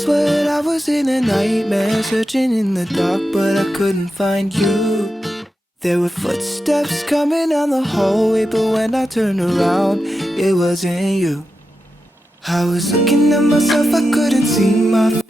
swear I was in a nightmare, searching in the dark, but I couldn't find you. There were footsteps coming down the hallway, but when I turned around, it wasn't you. I was looking at myself, I couldn't see my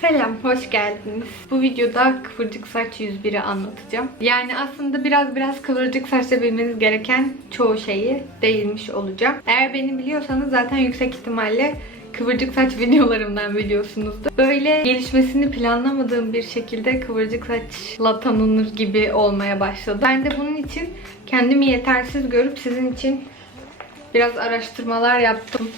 Selam, hoş geldiniz. Bu videoda kıvırcık saç 101'i anlatacağım. Yani aslında biraz biraz kıvırcık saçla bilmeniz gereken çoğu şeyi değinmiş olacağım. Eğer beni biliyorsanız zaten yüksek ihtimalle kıvırcık saç videolarımdan biliyorsunuzdur. Böyle gelişmesini planlamadığım bir şekilde kıvırcık saçla tanınır gibi olmaya başladı. Ben de bunun için kendimi yetersiz görüp sizin için biraz araştırmalar yaptım.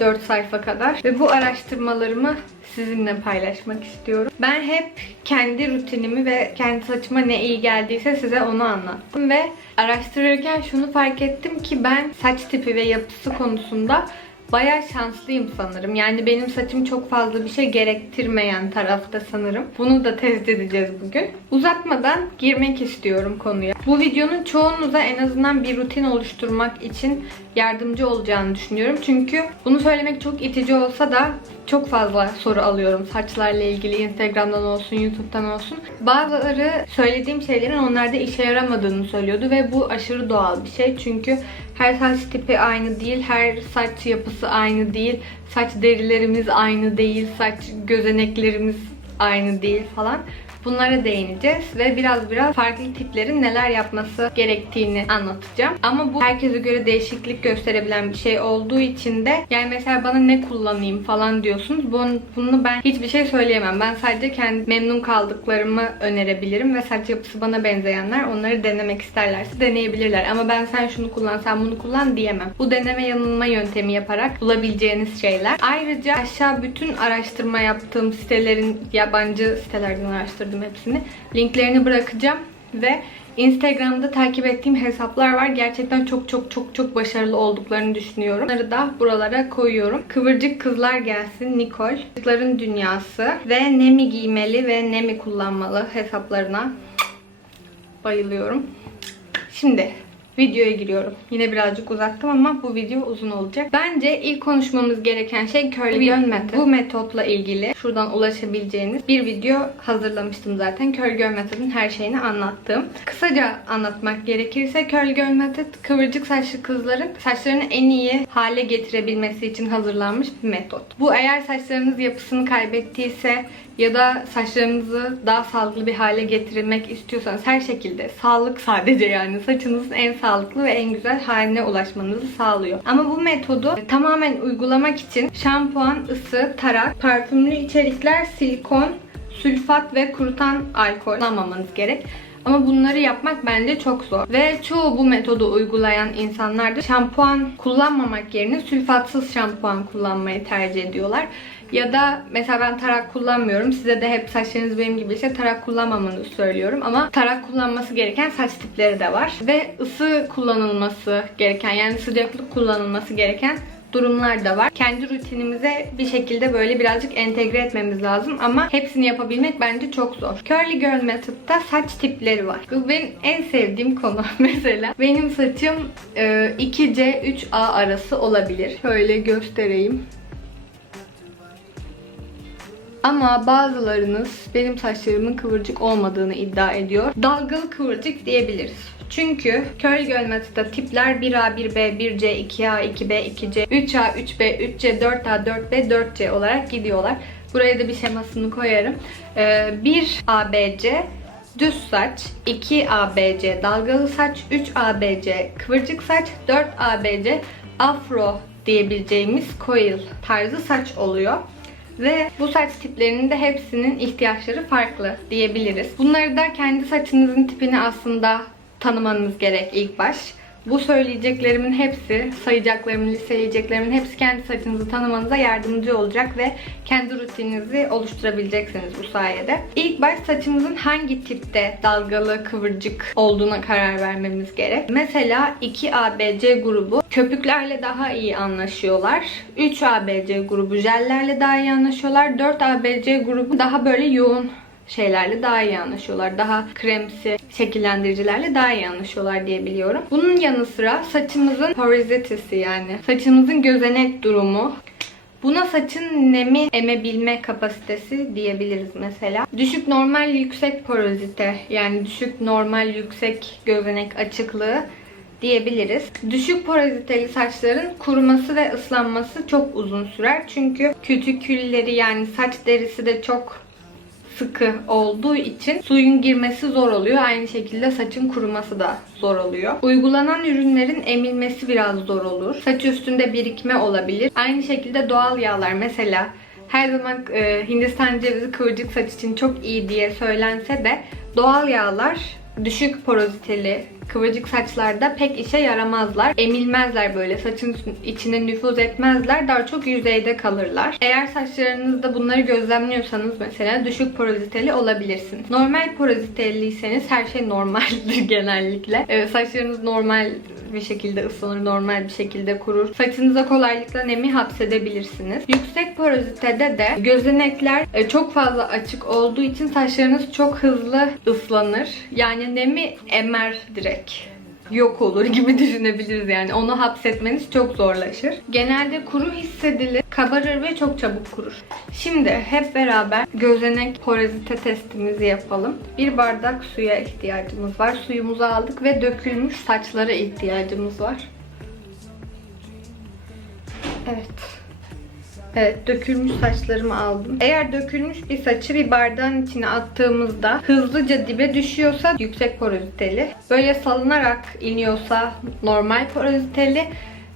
4 sayfa kadar. Ve bu araştırmalarımı sizinle paylaşmak istiyorum. Ben hep kendi rutinimi ve kendi saçıma ne iyi geldiyse size onu anlattım. Ve araştırırken şunu fark ettim ki ben saç tipi ve yapısı konusunda Bayağı şanslıyım sanırım. Yani benim saçım çok fazla bir şey gerektirmeyen tarafta sanırım. Bunu da test edeceğiz bugün. Uzatmadan girmek istiyorum konuya. Bu videonun çoğunuza en azından bir rutin oluşturmak için yardımcı olacağını düşünüyorum. Çünkü bunu söylemek çok itici olsa da çok fazla soru alıyorum saçlarla ilgili Instagram'dan olsun, YouTube'dan olsun. Bazıları söylediğim şeylerin onlarda işe yaramadığını söylüyordu ve bu aşırı doğal bir şey. Çünkü her saç tipi aynı değil, her saç yapısı aynı değil, saç derilerimiz aynı değil, saç gözeneklerimiz aynı değil falan. Bunlara değineceğiz ve biraz biraz farklı tiplerin neler yapması gerektiğini anlatacağım. Ama bu herkese göre değişiklik gösterebilen bir şey olduğu için de yani mesela bana ne kullanayım falan diyorsunuz. Bunu, bunu ben hiçbir şey söyleyemem. Ben sadece kendi memnun kaldıklarımı önerebilirim ve saç yapısı bana benzeyenler onları denemek isterlerse deneyebilirler. Ama ben sen şunu kullan, sen bunu kullan diyemem. Bu deneme yanılma yöntemi yaparak bulabileceğiniz şeyler. Ayrıca aşağı bütün araştırma yaptığım sitelerin yabancı sitelerden araştırdım hepsini. Linklerini bırakacağım ve Instagram'da takip ettiğim hesaplar var. Gerçekten çok çok çok çok başarılı olduklarını düşünüyorum. Bunları da buralara koyuyorum. Kıvırcık Kızlar Gelsin Nikol. Kızların Dünyası ve Nemi giymeli ve Nemi kullanmalı hesaplarına bayılıyorum. Şimdi videoya giriyorum. Yine birazcık uzattım ama bu video uzun olacak. Bence ilk konuşmamız gereken şey curly yön metodu. Bu metotla ilgili şuradan ulaşabileceğiniz bir video hazırlamıştım zaten. Curly Girl metodun her şeyini anlattım. Kısaca anlatmak gerekirse curly girl metot kıvırcık saçlı kızların saçlarını en iyi hale getirebilmesi için hazırlanmış bir metot. Bu eğer saçlarınız yapısını kaybettiyse ya da saçlarınızı daha sağlıklı bir hale getirmek istiyorsanız her şekilde sağlık sadece yani saçınızın en sağlıklı ve en güzel haline ulaşmanızı sağlıyor. Ama bu metodu tamamen uygulamak için şampuan, ısı, tarak, parfümlü içerikler, silikon, sülfat ve kurutan alkol kullanmamanız gerek. Ama bunları yapmak bence çok zor. Ve çoğu bu metodu uygulayan insanlar da şampuan kullanmamak yerine sülfatsız şampuan kullanmayı tercih ediyorlar. Ya da mesela ben tarak kullanmıyorum. Size de hep saçlarınız benim gibi ise tarak kullanmamanızı söylüyorum. Ama tarak kullanması gereken saç tipleri de var. Ve ısı kullanılması gereken yani sıcaklık kullanılması gereken durumlar da var. Kendi rutinimize bir şekilde böyle birazcık entegre etmemiz lazım ama hepsini yapabilmek bence çok zor. Curly Girl Method'da saç tipleri var. Bu benim en sevdiğim konu mesela. Benim saçım e, 2C 3A arası olabilir. Şöyle göstereyim. Ama bazılarınız benim saçlarımın kıvırcık olmadığını iddia ediyor. Dalgalı kıvırcık diyebiliriz. Çünkü Curly Girl Method'da tipler 1A, 1B, 1C, 2A, 2B, 2C, 3A, 3B, 3C, 4A, 4B, 4C olarak gidiyorlar. Buraya da bir şemasını koyarım. Ee, 1ABC düz saç, 2ABC dalgalı saç, 3ABC kıvırcık saç, 4ABC afro diyebileceğimiz coil tarzı saç oluyor. Ve bu saç tiplerinin de hepsinin ihtiyaçları farklı diyebiliriz. Bunları da kendi saçınızın tipini aslında tanımanız gerek ilk baş. Bu söyleyeceklerimin hepsi, sayacaklarımın, listeleyeceklerimin hepsi kendi saçınızı tanımanıza yardımcı olacak ve kendi rutininizi oluşturabileceksiniz bu sayede. İlk baş saçımızın hangi tipte dalgalı, kıvırcık olduğuna karar vermemiz gerek. Mesela 2ABC grubu köpüklerle daha iyi anlaşıyorlar. 3ABC grubu jellerle daha iyi anlaşıyorlar. 4ABC grubu daha böyle yoğun şeylerle daha iyi anlaşıyorlar. Daha kremsi şekillendiricilerle daha iyi anlaşıyorlar diye biliyorum. Bunun yanı sıra saçımızın porosity'si yani saçımızın gözenek durumu Buna saçın nemi emebilme kapasitesi diyebiliriz mesela. Düşük normal yüksek porozite yani düşük normal yüksek gözenek açıklığı diyebiliriz. Düşük poroziteli saçların kuruması ve ıslanması çok uzun sürer. Çünkü kütükülleri yani saç derisi de çok sıkı olduğu için suyun girmesi zor oluyor. Aynı şekilde saçın kuruması da zor oluyor. Uygulanan ürünlerin emilmesi biraz zor olur. Saç üstünde birikme olabilir. Aynı şekilde doğal yağlar mesela her zaman e, Hindistan cevizi kıvırcık saç için çok iyi diye söylense de doğal yağlar düşük poroziteli kıvırcık saçlarda pek işe yaramazlar. Emilmezler böyle saçın içine nüfuz etmezler. Daha çok yüzeyde kalırlar. Eğer saçlarınızda bunları gözlemliyorsanız mesela düşük poroziteli olabilirsiniz. Normal poroziteliyseniz her şey normaldir genellikle. Ee, saçlarınız normal bir şekilde ıslanır, normal bir şekilde kurur. Saçınıza kolaylıkla nemi hapsedebilirsiniz. Yüksek porozitede de gözenekler e, çok fazla açık olduğu için saçlarınız çok hızlı ıslanır. Yani nemi emer direkt yok olur gibi düşünebiliriz yani. Onu hapsetmeniz çok zorlaşır. Genelde kuru hissedilir, kabarır ve çok çabuk kurur. Şimdi hep beraber gözenek porozite testimizi yapalım. Bir bardak suya ihtiyacımız var. Suyumuzu aldık ve dökülmüş saçlara ihtiyacımız var. Evet. Evet, dökülmüş saçlarımı aldım. Eğer dökülmüş bir saçı bir bardağın içine attığımızda hızlıca dibe düşüyorsa yüksek poroziteli. Böyle salınarak iniyorsa normal poroziteli.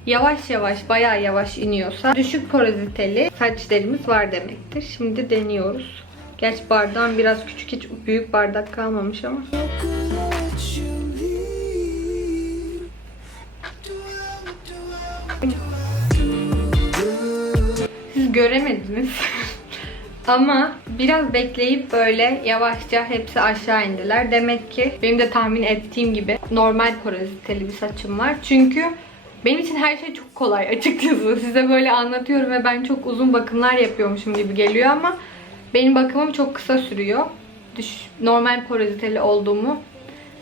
Yavaş yavaş, bayağı yavaş iniyorsa düşük poroziteli saç derimiz var demektir. Şimdi deniyoruz. Gerçi bardağım biraz küçük, hiç büyük bardak kalmamış ama. Göremediniz. Ama biraz bekleyip böyle yavaşça hepsi aşağı indiler. Demek ki benim de tahmin ettiğim gibi normal poroziteli bir saçım var. Çünkü benim için her şey çok kolay açıkçası. Size böyle anlatıyorum ve ben çok uzun bakımlar yapıyormuşum gibi geliyor ama benim bakımım çok kısa sürüyor. Düş normal poroziteli olduğumu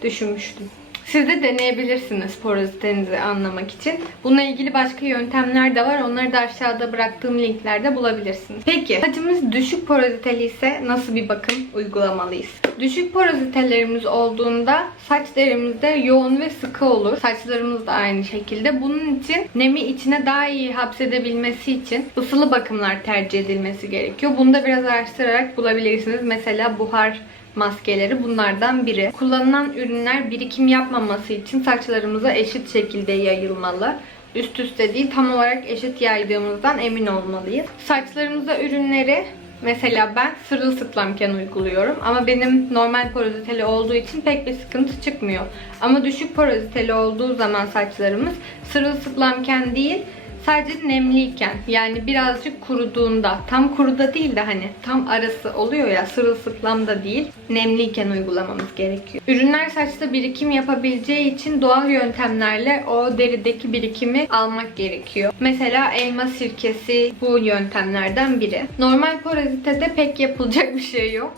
düşünmüştüm. Siz de deneyebilirsiniz porozitenizi anlamak için. Bununla ilgili başka yöntemler de var. Onları da aşağıda bıraktığım linklerde bulabilirsiniz. Peki saçımız düşük poroziteli ise nasıl bir bakım uygulamalıyız? Düşük porozitelerimiz olduğunda saç derimizde yoğun ve sıkı olur. Saçlarımız da aynı şekilde. Bunun için nemi içine daha iyi hapsedebilmesi için ısılı bakımlar tercih edilmesi gerekiyor. Bunu da biraz araştırarak bulabilirsiniz. Mesela buhar maskeleri bunlardan biri. Kullanılan ürünler birikim yapmaması için saçlarımıza eşit şekilde yayılmalı. Üst üste değil tam olarak eşit yaydığımızdan emin olmalıyız. Saçlarımıza ürünleri mesela ben sırılsıklamken uyguluyorum ama benim normal poroziteli olduğu için pek bir sıkıntı çıkmıyor. Ama düşük poroziteli olduğu zaman saçlarımız sırılsıklamken değil Sadece nemliyken yani birazcık kuruduğunda tam kuruda değil de hani tam arası oluyor ya sırılsıklam da değil nemliyken uygulamamız gerekiyor. Ürünler saçta birikim yapabileceği için doğal yöntemlerle o derideki birikimi almak gerekiyor. Mesela elma sirkesi bu yöntemlerden biri. Normal porozitede pek yapılacak bir şey yok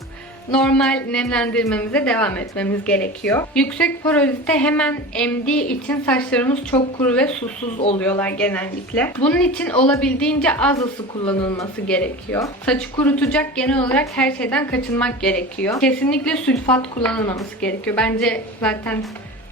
normal nemlendirmemize devam etmemiz gerekiyor. Yüksek porozite hemen emdiği için saçlarımız çok kuru ve susuz oluyorlar genellikle. Bunun için olabildiğince az ısı kullanılması gerekiyor. Saçı kurutacak genel olarak her şeyden kaçınmak gerekiyor. Kesinlikle sülfat kullanılmaması gerekiyor. Bence zaten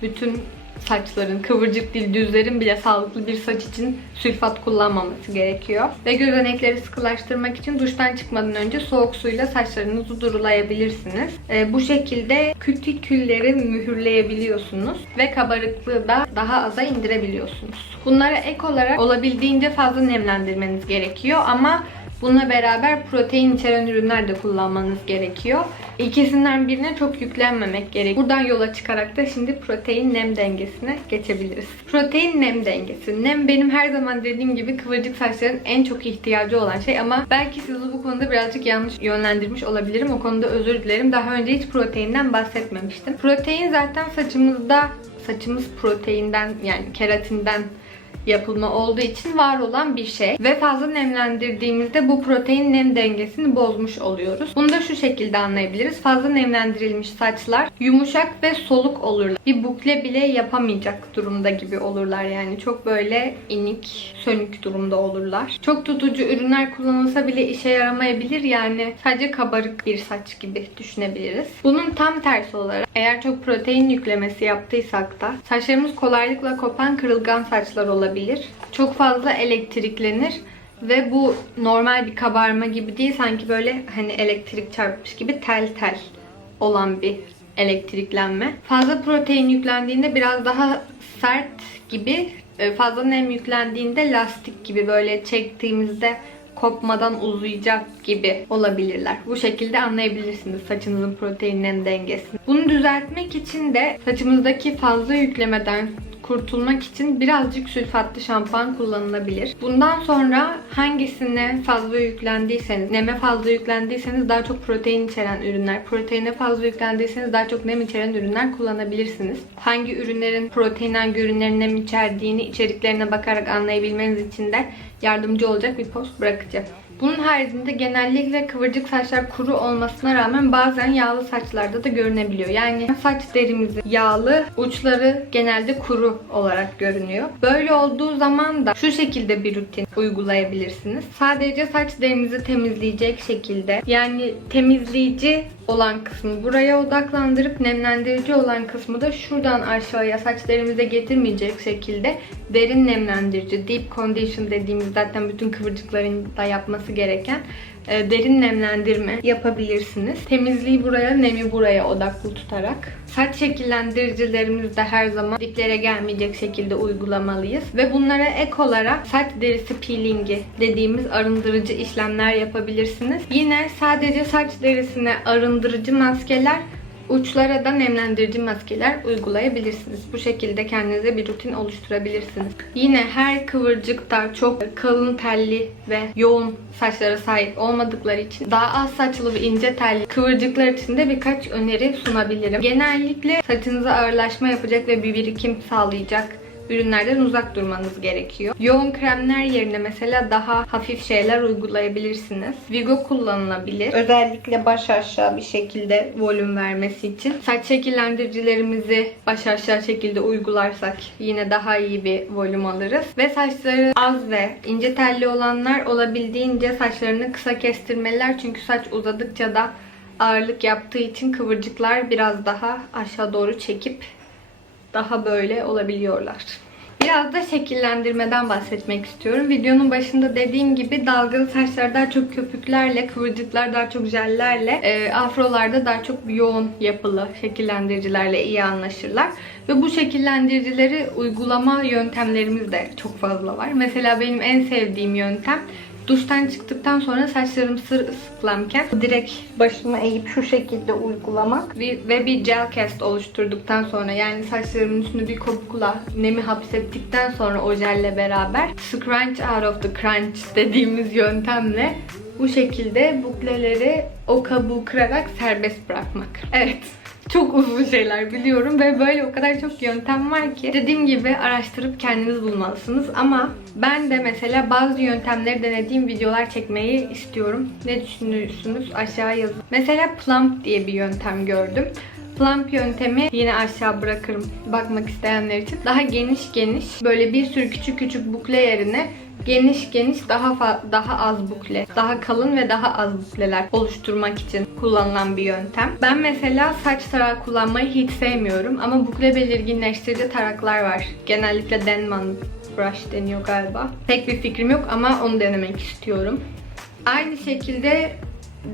bütün saçların, kıvırcık değil düzlerin bile sağlıklı bir saç için sülfat kullanmaması gerekiyor. Ve gözenekleri sıkılaştırmak için duştan çıkmadan önce soğuk suyla saçlarınızı durulayabilirsiniz. Ee, bu şekilde kütikülleri mühürleyebiliyorsunuz ve kabarıklığı da daha aza indirebiliyorsunuz. Bunlara ek olarak olabildiğince fazla nemlendirmeniz gerekiyor ama Bununla beraber protein içeren ürünler de kullanmanız gerekiyor. İkisinden birine çok yüklenmemek gerek. Buradan yola çıkarak da şimdi protein nem dengesine geçebiliriz. Protein nem dengesi. Nem benim her zaman dediğim gibi kıvırcık saçların en çok ihtiyacı olan şey ama belki sizi bu konuda birazcık yanlış yönlendirmiş olabilirim. O konuda özür dilerim. Daha önce hiç proteinden bahsetmemiştim. Protein zaten saçımızda saçımız proteinden yani keratinden yapılma olduğu için var olan bir şey. Ve fazla nemlendirdiğimizde bu protein nem dengesini bozmuş oluyoruz. Bunu da şu şekilde anlayabiliriz. Fazla nemlendirilmiş saçlar yumuşak ve soluk olurlar. Bir bukle bile yapamayacak durumda gibi olurlar yani. Çok böyle inik, sönük durumda olurlar. Çok tutucu ürünler kullanılsa bile işe yaramayabilir yani. Sadece kabarık bir saç gibi düşünebiliriz. Bunun tam tersi olarak eğer çok protein yüklemesi yaptıysak da saçlarımız kolaylıkla kopan kırılgan saçlar olabilir. Çok fazla elektriklenir ve bu normal bir kabarma gibi değil sanki böyle hani elektrik çarpmış gibi tel tel olan bir elektriklenme. Fazla protein yüklendiğinde biraz daha sert gibi, e, fazla nem yüklendiğinde lastik gibi böyle çektiğimizde kopmadan uzayacak gibi olabilirler. Bu şekilde anlayabilirsiniz saçınızın protein nem dengesini. Bunu düzeltmek için de saçımızdaki fazla yüklemeden kurtulmak için birazcık sülfatlı şampuan kullanılabilir. Bundan sonra hangisine fazla yüklendiyseniz, neme fazla yüklendiyseniz daha çok protein içeren ürünler, proteine fazla yüklendiyseniz daha çok nem içeren ürünler kullanabilirsiniz. Hangi ürünlerin protein, hangi ürünlerin nem içerdiğini içeriklerine bakarak anlayabilmeniz için de yardımcı olacak bir post bırakacağım. Bunun haricinde genellikle kıvırcık saçlar kuru olmasına rağmen bazen yağlı saçlarda da görünebiliyor. Yani saç derimizi yağlı, uçları genelde kuru olarak görünüyor. Böyle olduğu zaman da şu şekilde bir rutin uygulayabilirsiniz. Sadece saç derinizi temizleyecek şekilde yani temizleyici olan kısmı buraya odaklandırıp nemlendirici olan kısmı da şuradan aşağıya saç derimize getirmeyecek şekilde derin nemlendirici, deep condition dediğimiz zaten bütün kıvırcıkların da yapması gereken derin nemlendirme yapabilirsiniz. Temizliği buraya, nemi buraya odaklı tutarak. Saç şekillendiricilerimiz de her zaman diplere gelmeyecek şekilde uygulamalıyız. Ve bunlara ek olarak saç derisi peelingi dediğimiz arındırıcı işlemler yapabilirsiniz. Yine sadece saç derisine arındırıcı maskeler Uçlara da nemlendirici maskeler uygulayabilirsiniz. Bu şekilde kendinize bir rutin oluşturabilirsiniz. Yine her kıvırcıkta çok kalın telli ve yoğun saçlara sahip olmadıkları için daha az saçlı ve ince telli kıvırcıklar için de birkaç öneri sunabilirim. Genellikle saçınıza ağırlaşma yapacak ve bir birikim sağlayacak ürünlerden uzak durmanız gerekiyor. Yoğun kremler yerine mesela daha hafif şeyler uygulayabilirsiniz. Vigo kullanılabilir. Özellikle baş aşağı bir şekilde volüm vermesi için. Saç şekillendiricilerimizi baş aşağı şekilde uygularsak yine daha iyi bir volüm alırız. Ve saçları az ve ince telli olanlar olabildiğince saçlarını kısa kestirmeliler. Çünkü saç uzadıkça da ağırlık yaptığı için kıvırcıklar biraz daha aşağı doğru çekip daha böyle olabiliyorlar. Biraz da şekillendirmeden bahsetmek istiyorum. Videonun başında dediğim gibi dalgalı saçlar daha çok köpüklerle, kıvırcıklar daha çok jellerle, e, afrolarda daha çok yoğun yapılı şekillendiricilerle iyi anlaşırlar. Ve bu şekillendiricileri uygulama yöntemlerimiz de çok fazla var. Mesela benim en sevdiğim yöntem Duştan çıktıktan sonra saçlarım sırılsıklamken direkt başımı eğip şu şekilde uygulamak ve bir gel cast oluşturduktan sonra yani saçlarımın üstünde bir kabukla nemi hapsettikten sonra o jelle beraber scrunch out of the crunch dediğimiz yöntemle bu şekilde bukleleri o kabuğu kırarak serbest bırakmak. Evet. Çok uzun şeyler biliyorum ve böyle o kadar çok yöntem var ki dediğim gibi araştırıp kendiniz bulmalısınız ama ben de mesela bazı yöntemleri denediğim videolar çekmeyi istiyorum. Ne düşünüyorsunuz aşağı yazın. Mesela plump diye bir yöntem gördüm. Plump yöntemi yine aşağı bırakırım bakmak isteyenler için. Daha geniş geniş böyle bir sürü küçük küçük bukle yerine geniş geniş daha daha az bukle, daha kalın ve daha az bukleler oluşturmak için kullanılan bir yöntem. Ben mesela saç tarağı kullanmayı hiç sevmiyorum ama bukle belirginleştirici taraklar var. Genellikle Denman brush deniyor galiba. Pek bir fikrim yok ama onu denemek istiyorum. Aynı şekilde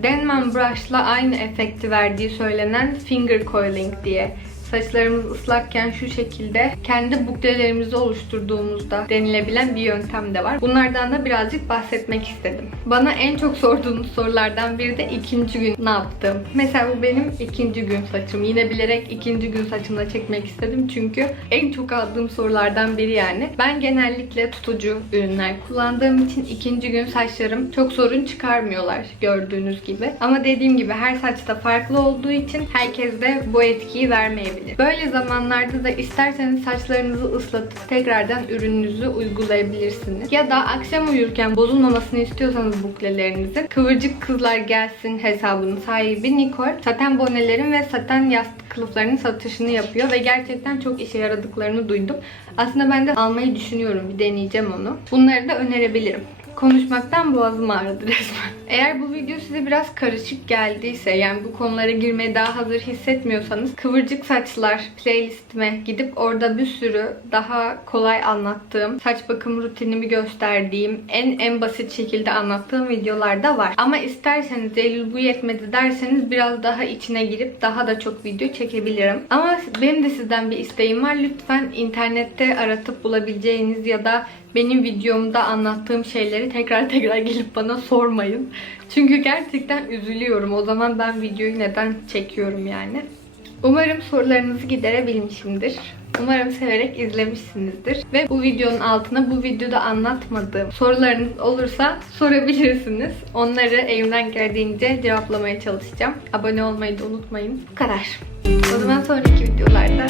Denman Brush'la aynı efekti verdiği söylenen finger coiling diye saçlarımız ıslakken şu şekilde kendi buklelerimizi oluşturduğumuzda denilebilen bir yöntem de var. Bunlardan da birazcık bahsetmek istedim. Bana en çok sorduğunuz sorulardan biri de ikinci gün ne yaptım? Mesela bu benim ikinci gün saçım. Yine bilerek ikinci gün saçımla çekmek istedim çünkü en çok aldığım sorulardan biri yani. Ben genellikle tutucu ürünler kullandığım için ikinci gün saçlarım çok sorun çıkarmıyorlar gördüğünüz gibi. Ama dediğim gibi her saçta farklı olduğu için herkes de bu etkiyi vermeyebilir. Olabilir. Böyle zamanlarda da isterseniz saçlarınızı ıslatıp tekrardan ürününüzü uygulayabilirsiniz. Ya da akşam uyurken bozulmamasını istiyorsanız buklelerinizin Kıvırcık Kızlar Gelsin hesabının sahibi Nicole saten bonelerin ve saten yastık kılıflarının satışını yapıyor ve gerçekten çok işe yaradıklarını duydum. Aslında ben de almayı düşünüyorum. Bir deneyeceğim onu. Bunları da önerebilirim. Konuşmaktan boğazım ağrıdı resmen. Eğer bu video size biraz karışık geldiyse yani bu konulara girmeye daha hazır hissetmiyorsanız Kıvırcık Saçlar playlistime gidip orada bir sürü daha kolay anlattığım, saç bakım rutinimi gösterdiğim, en en basit şekilde anlattığım videolar da var. Ama isterseniz Eylül bu yetmedi derseniz biraz daha içine girip daha da çok video çekebilirim. Ama benim de sizden bir isteğim var. Lütfen internette aratıp bulabileceğiniz ya da benim videomda anlattığım şeyleri tekrar tekrar gelip bana sormayın. Çünkü gerçekten üzülüyorum. O zaman ben videoyu neden çekiyorum yani. Umarım sorularınızı giderebilmişimdir. Umarım severek izlemişsinizdir. Ve bu videonun altına bu videoda anlatmadığım sorularınız olursa sorabilirsiniz. Onları elimden geldiğince cevaplamaya çalışacağım. Abone olmayı da unutmayın. Bu kadar. O zaman sonraki videolarda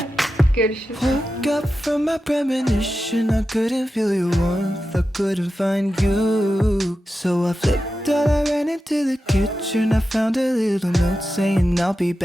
görüşürüz. Woke up from my premonition. I couldn't feel your warmth. I couldn't find you. So I flipped out. I ran into the kitchen. I found a little note saying I'll be back.